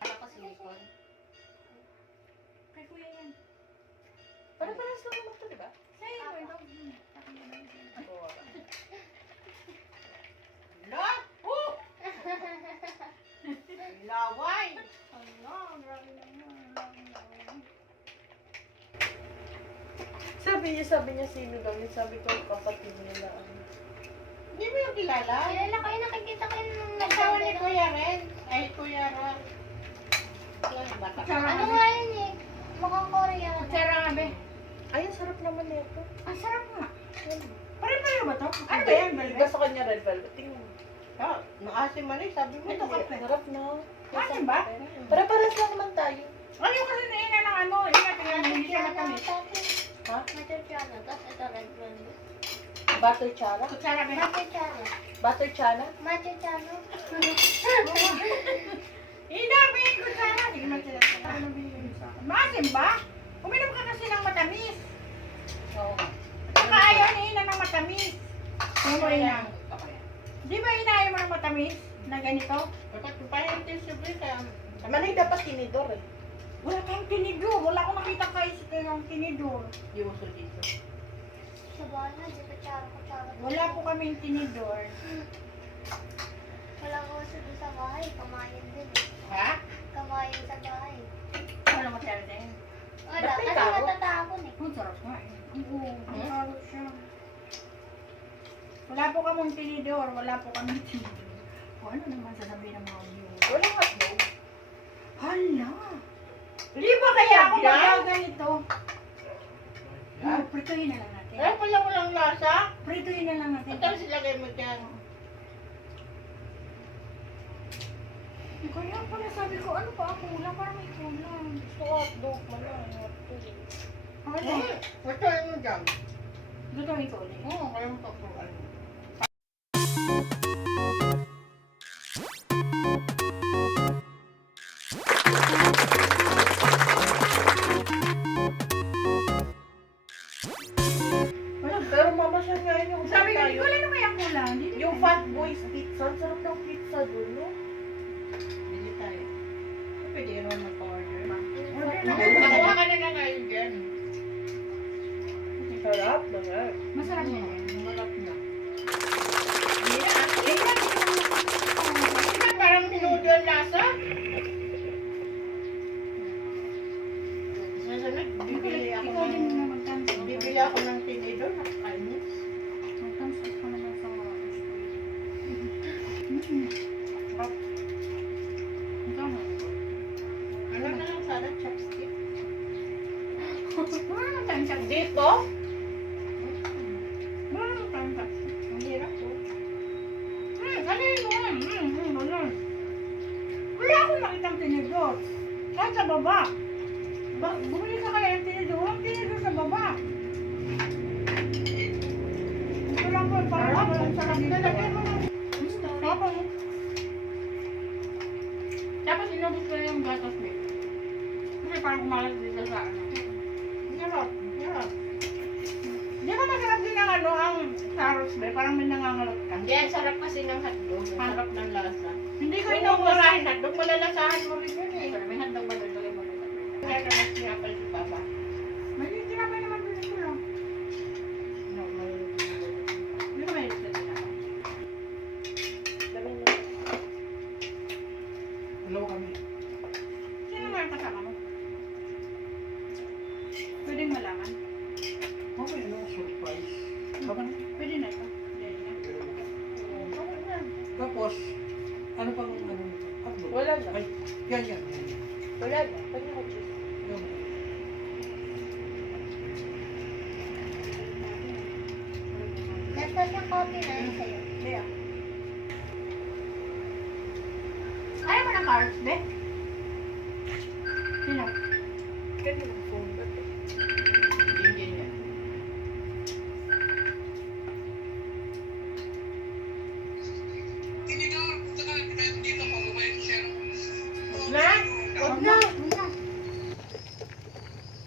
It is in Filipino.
Ako silikon. Kay kuya yan. Para-paras lang naman to, di ba? Kaya yun, ito. Lot! Oh! Laway! Allah, grabe naman. Sabi niya sino daw yun. Sabi ko kapatid nila. Hindi mo yung kilala? Kilala kayo, nakikita kayo nung Asawa ni Kuya Ren. Ay, Kuya Ren. Yan, bata. Ano nga yun eh? Mukhang Korean. Kutsara nga, be. Ay, ang sarap naman nito. Ang sarap nga. Pare-pareho ba to? Ano ba yan, Iba Velvet? sa kanya red velvet. Tingnan mo. Ah, naasim man eh. Sabi mo, Ito hindi. ka. Sarap na. Asim ba? Para-paras lang naman tayo. Ayaw kasi na ina ng ano. Ina, tingnan mo, hindi siya matamis. Ha? Machuchana, tapos ito red velvet. Butter chara? Kutsara, be. Machuchana. Butter chana? Machuchana. Ina, be. Kutsara. Tingnan mo sila. Ano binigay mo sa akin? Maasim ba? Uminom ka kasi ng matamis. Oo. Saka ayaw ni ina ng matamis. Ano mo, ina? Di ba inaayaw mo ng matamis? Na ganito? Dapat parang tissue kaya... Manay dapat tinidor eh. Wala kang tinidor. Wala akong nakita kayo sa kanyang tinidor. Di uso dito. Sa bahay na, di kutsara. Wala po kaming tinidor. Walang uso doon sa bahay. Kamayan din eh. Ha? Kamayan sa bahay. Wala masyari na yun. Wala, Ba't may kasi tao? natatapon eh. Ang sarap nga eh. Oo, ang sarap siya. Wala po kaming tinidor. Wala po kaming tinidor. O ano naman sasabihin ng mga viewers? Walang hotdog. Hala! Di ba kaya ako Yan? magaganito? Yan? Prituhin na lang natin. Kaya pala walang lasa. Prituhin na lang natin. Tapos ilagay mo dyan. Kaya pala sabi ko, ano pa ako? Wala parang may kulang. Gusto ko hotdog. Manay hotdog. Okay. Patuloy mo dyan. Lutuin ko ulit. Oo, kaya mo patuloy. Pero mama siya nga yun yung Sabi ko, tayo. hindi ko alam ano kaya kulang. Yung Fat Boys Pizza, ang sarap ng pizza dun, no? Bili tayo. Pwede yun naman mag-order. Order na. Nakuha ka na lang ngayon dyan. Sarap naman. Masarap na yan. Sarap na. Hindi na. Eh, Diba parang minudo ang lasa? Sasunod, bibili ako ikaw din ng... na mag-cancel. Bibili ako ng tinidor, nakakainis. Mag-cancel ka naman sa mga Sarap. Ikaw na. Ano na lang sana, chopstick. Wala nang time check. Dito? Wala nang time check. Ang hirap po. Kanino? Wala. Wala akong nakitang tinidor. Kahit sa baba. Bumili ka kaya yung tinidor. Walang tinidor sa baba. Ito lang po. Parang ang sarap na lagyan mo. Tapos, tapos inubos ko na yung gatas mo. Kasi parang kumalas dito sa ano. Hirap. Hirap. Di ba masarap din ang ano, ang carrots be? Parang may nangangalot ka. Hindi, ang sarap kasi ng hotdog. Ang sarap ng lasa. Hindi ko Kung inubos. mumurahin hotdog, malalasahan mo rin yun eh. May handang ba doon? Lagay mo doon. Kaya ka mas pinapal si Papa. May tinapay naman doon ko lang. No, may... Hindi ko may lista tinapay. Dami na. Hello kami. Sino nga ang kasama mo? Pwedeng malaman. Okay lang, surprise. Pwede na ito. Pwede na. Okay na. Tapos, ano pang ano nito? Hotdog. Wala na. Ay, yan. Wala na. Kanya ko cheese. Yan. Nasa siyang copy na yun sa'yo. Kaya. Ayaw mo ng carrots, be? Sino?